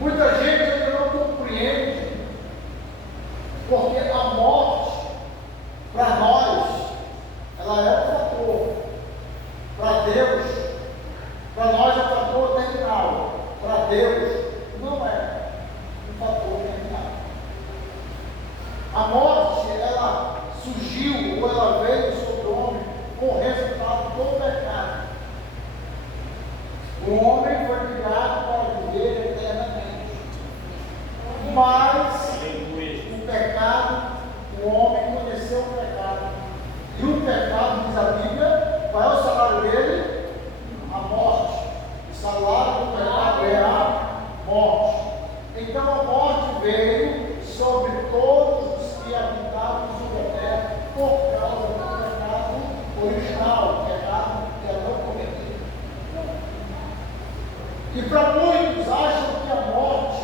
Muita gente ainda não compreende, porque a morte, para nós, ela é um fator. Para Deus, para nós é um fator terminal. Para Deus, não é um fator terminal. A morte, ela surgiu, ou ela veio sobre o homem, com o resultado do pecado. O homem foi criado para viver eternamente. Mas, o pecado, o homem conheceu o pecado. E o pecado, diz a Bíblia, qual é o salário dele? A morte. O salário do pecado é a morte. Então a morte veio sobre todos os que habitavam sobre a terra por causa do pecado original, o pecado que ela não cometeu. E para muitos acham que a morte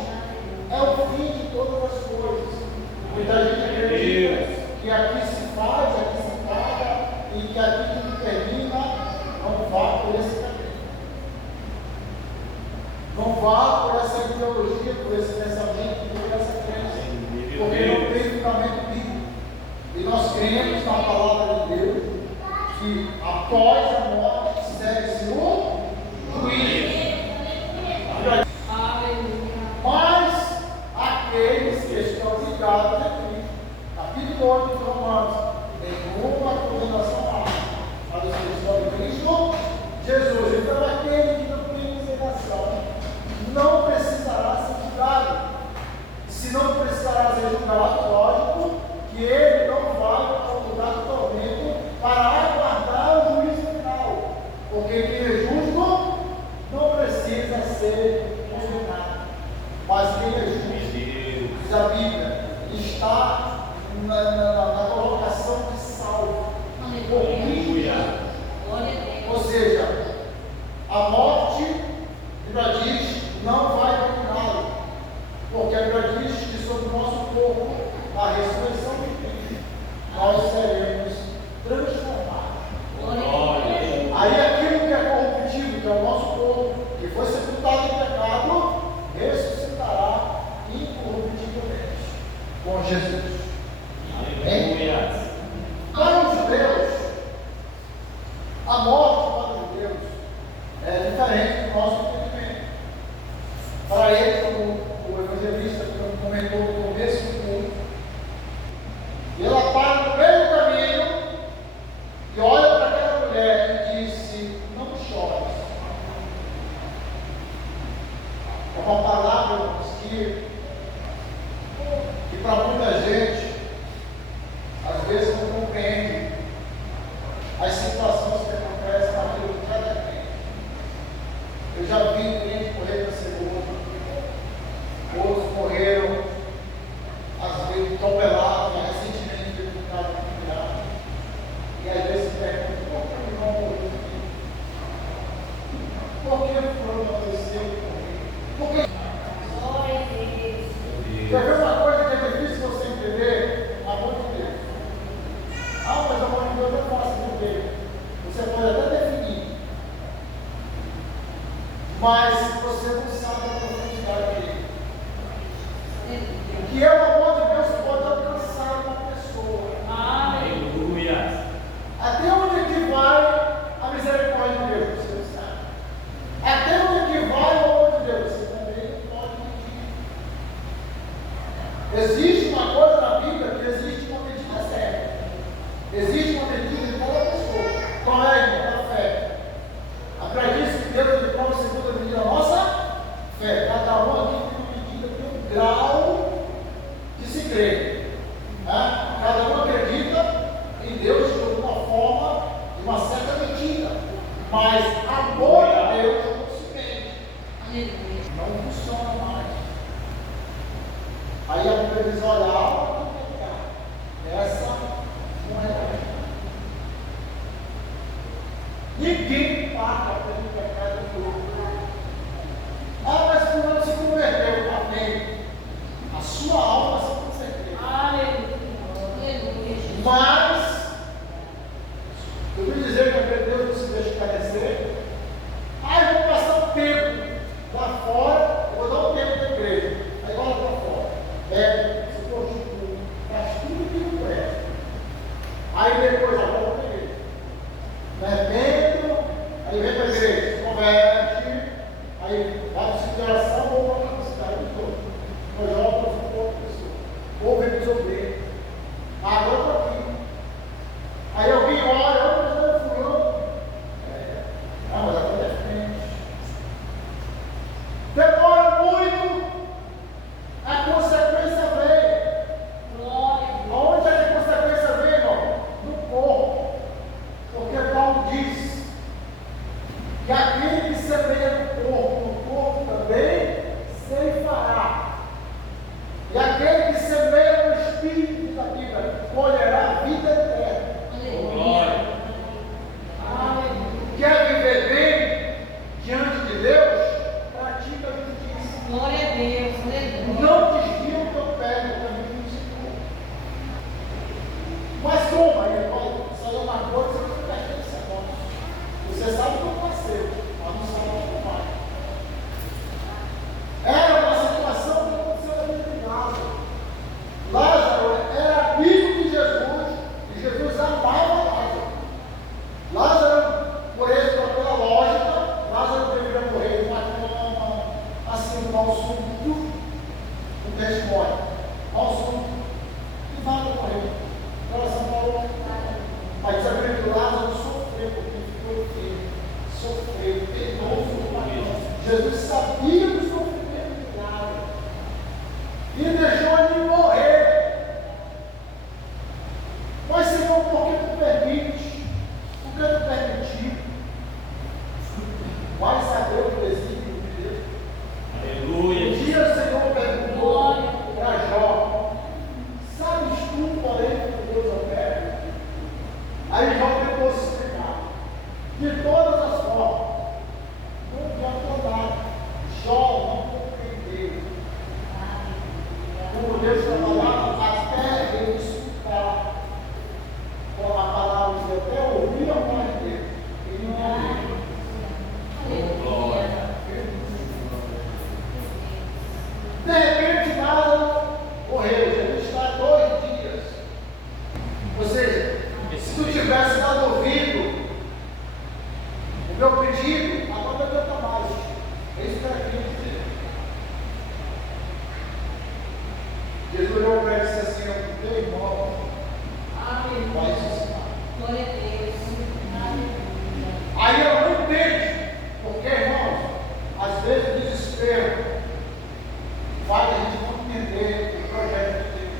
é o fim de todas as coisas. Muita gente acredita que aqui se faz, aqui se paga, e que aqui tudo termina. Não vá por esse caminho. Não vá por essa ideologia, por esse pensamento, por essa crença. Porque não tem fundamento bíblico. E nós cremos na palavra de Deus que após a morte segue-se o juízo. Mas aqueles que estão ligados a Cristo, capítulo 8 de Romanos, nenhuma condenação há para os que estão em Cristo Jesus. Então aquele que não tem condenação não precisará ser julgado. Se não precisará ser julgado, lógico que ele não vai ao lugar do tormento para aguardar o juízo final. Porque quem é justo não precisa ser condenado. Mas quem é justo, diz a Bíblia, está na colocação de salvo. Ou seja, a morte, a Bíblia diz, não vai dominá-lo. Porque a Bíblia diz que sobre o nosso corpo, a ressurreição de Cristo, nós seremos transformados. Aí aquilo que é corruptível, que é o nosso corpo, que foi sepultado em pecado, ressuscitará incorruptivelmente com Jesus. Amém? Para os judeus, a morte para os judeus é diferente do nosso entendimento. Para eles, como o evangelista comentou no começo do culto, ela para no meio do caminho e olha para aquela mulher e disse: não chores. É uma palavra que para muita gente às vezes não compreende as situações que acontecem na vida de cada crente. Eu já vi crente correr para segunda, outros morreram, às vezes atropelados, recentemente foi ficado familiar. E às vezes se pergunta: por que ele não morreu aqui? Por que foi aconteceu comigo? Por que? Quer ver uma coisa que é difícil você entender? Amor de Deus. Ah, mas amor de Deus é fácil de entender. Você pode até definir. Mas você não sabe a profundidade dele. O que é o amor de Deus pode alcançar uma pessoa. Aleluia. Até onde é que vai a misericórdia de Deus? Você não sabe. Até onde é que vai o amor de Deus? Você também não pode medir. Existe uma coisa na Bíblia que existe uma medida certa. Existe uma medida de cada pessoa. Qual é a fé? A Bíblia diz que Deus ele põe segundo a medida da nossa fé. Cada um aqui tem uma medida, tem um grau de se crer. Né? Cada um acredita em Deus de alguma forma, de uma certa medida. Mas amor a Deus não se mede. Não funciona mais. Aí a Bíblia diz: olha, a alma do pecado, essa não é a vida. Ninguém paga pelo pecado do outro. Ah, mas fulano se converteu. Amém. A sua alma se converteu. Mas, eu vou dizer que a Deus não se deixa carecer. Ah, eu vou passar um tempo lá fora, eu vou dar um tempo na igreja. Você sabe como nasceu, mas não sabe como vai. Era uma situação que aconteceu na vida de Lázaro. Lázaro era amigo de Jesus e Jesus amava Lázaro. Lázaro, pela lógica, Lázaro deveria morrer de uma cama, assim, mal súbito, o peixe morre, mal súbito, e vai morrer. Coração parou. Aí você vê que Lázaro sofreu, porque ficou enfermo, sofreu, penoso. Jesus sabia do sofrimento de Lázaro e deixou ele morrer. Mas, Senhor, por que tu permite? Por que tu permitiu? Vai saber o presídio de Deus. Aleluia. Um dia o Senhor perguntou para Jó: sabes tu, porém, que Deus opera? Aí Jó tentou se explicar. De todas as formas. Não adiantou nada. Jó não compreendeu. Como Deus trabalhava até ele escutar com a palavra de Deus, até ouvir a voz dele. Ele não ouviu. De repente, Lázaro morreu. Jesus está 2 dias. Ou seja, se tu tivesse dado ouvido o meu pedido, agora não adianta mais. É isso que eu queria dizer. Jesus olhou para ele e disse assim: teu irmão vai ressuscitar. Glória a Deus. Aí eu não entendo, porque, irmãos, às vezes o desespero faz a gente não entender o projeto de Deus.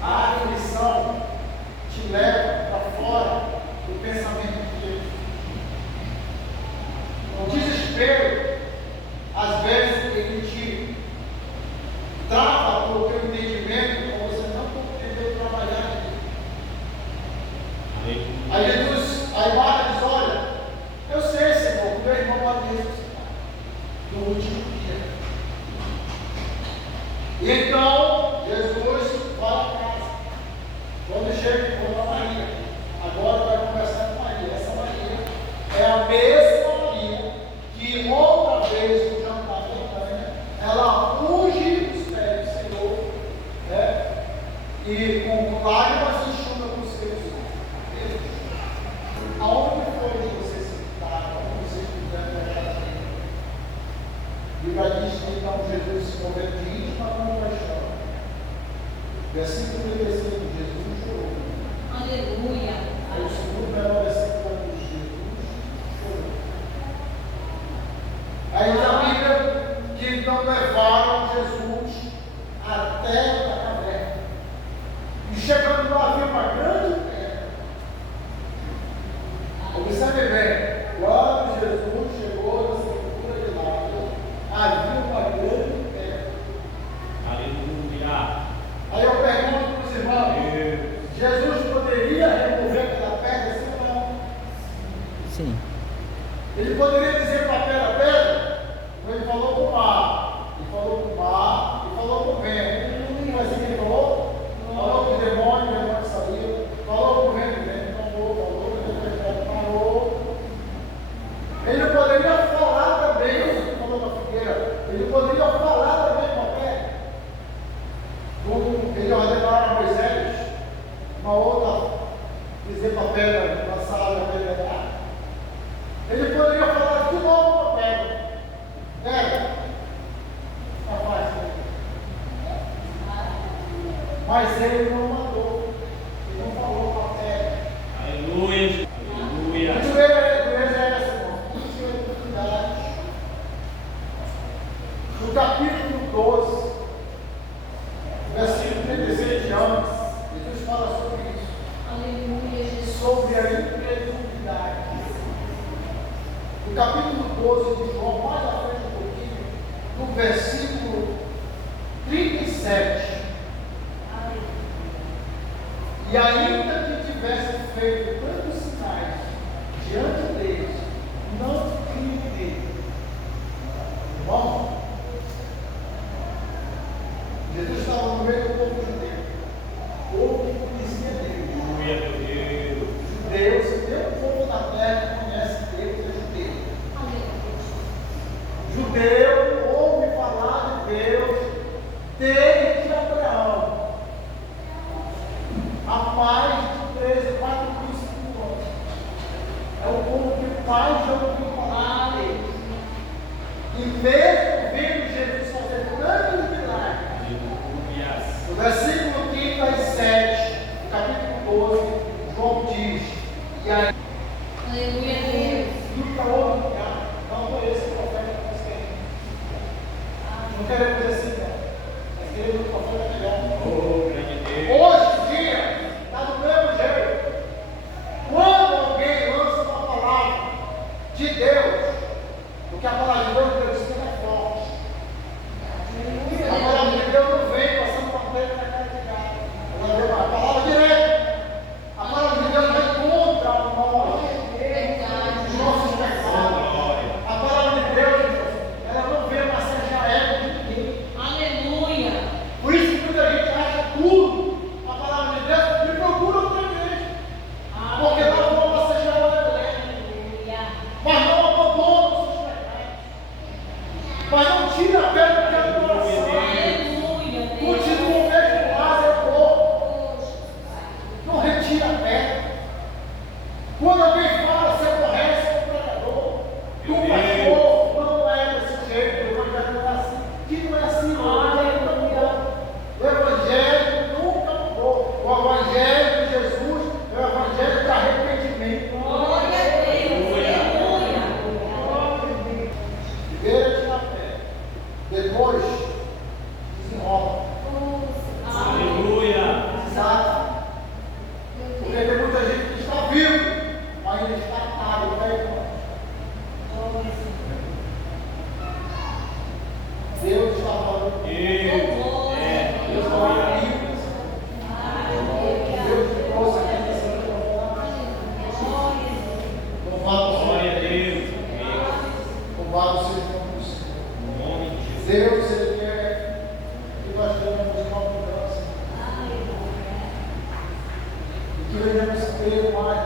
A aflição te leva para fora do pensamento de Deus. O desespero, às vezes, ele te trava o teu entendimento, para você não compreender trabalhar em Deus. Aí Jesus, aí Marta diz: olha, eu sei, Senhor, que meu irmão pode ressuscitar no último dia. E então, Jesus vai a casa. Quando chega, encontra Maria. Agora vai conversar com Maria. Essa Maria é a mesma Maria que outra vez no jantar de Betânia, ela unge os pés do Senhor, né? E com lágrimas enxuga com os seus dedos. Aonde foi que você se está? Aonde você estiver na casa dele? E vai dizer que então Jesus se movendo de íntima compaixão. Versículo 35, Jesus chorou. Aleluia. Aí o segundo melhor versículo de Jesus chorou. Aí diz a Bíblia que então levaram Jesus até a caverna. E chegando lá havia uma grande pedra. Observe bem, quando Jesus chegou na sepultura de Lázaro, havia uma grande pedra. Aleluia. Aí eu pergunto para os irmãos: Jesus poderia remover aquela pedra, sim ou não? Sim. Ele poderia dizer para a pedra, ele falou com o mar, ele falou com o mar, ele falou com o vento. Mas ele falou com o demônio saiu, falou com o vento parou, falou com o vento parou. Ele poderia falar também, ele falou com a figueira, ele poderia falar também com a pedra. Como ele ordenaram a Moisés, uma outra, dizer para a pedra, na sala da pedra. Ele poderia falar de novo com a pedra. Mas ele não mandou, ele não falou com a pedra. Aleluia. Aleluia. Muito bem, beleza é essa, irmão. Isso é oportunidade. No capítulo 12, versículo 36 de anos, Jesus fala sobre isso. Aleluia, Jesus. Sobre a incredulidade. No capítulo 12 de João, mais à frente um pouquinho, no versículo 37. E ainda que tivesse feito tantos sinais diante deles, não criam nele. Bom, Jesus estava no meio do povo judeu. O povo que conhecia Deus. Aleluia, meu Deus. Deus, o povo da terra que conhece Não queremos esse tempo. Nós queremos um profeta melhor. Oh, grande Deus. Hoje em dia, está do mesmo jeito. Quando alguém lança uma palavra de Deus, porque a palavra de Deus é forte. A palavra de Deus não vem passando por frente na cara de gato. Ela vem a palavra direta. A palavra de Deus vai contra nós, os nossos pecados. A palavra de Deus, ela não vem massagear a ego de ninguém. Aleluia. Por isso que muita gente acha tudo a palavra de Deus e procura outra igreja. Porque não vão massagear o ego. Aleluia. Mas não abandona os seus pecados. Mas não tira a pedra do teu coração. Aleluia. Continua o mesmo vaso, é pouco. Não retira a pedra. Quando alguém fala, você aborrece o pregador. O pastor não é desse jeito, o evangelho não é assim. Que não é assim, não. O evangelho nunca mudou. O evangelho de Jesus é o evangelho do arrependimento. Glória a Deus. Aleluia. Primeiro tira a pedra. Depois, desenrola. Aleluia. Sabe? Porque tem muita gente que está vivo, mas ainda está atado, está aí. Deus está falando. Deus. Deus está falando. Deus te trouxe aqui nessa noite. Louvado Glória a seja Deus. Louvado seja o nome do Senhor. Em nome de Jesus. Deus, Ele quer que nós tenhamos uma mudança. E que venhamos ter mais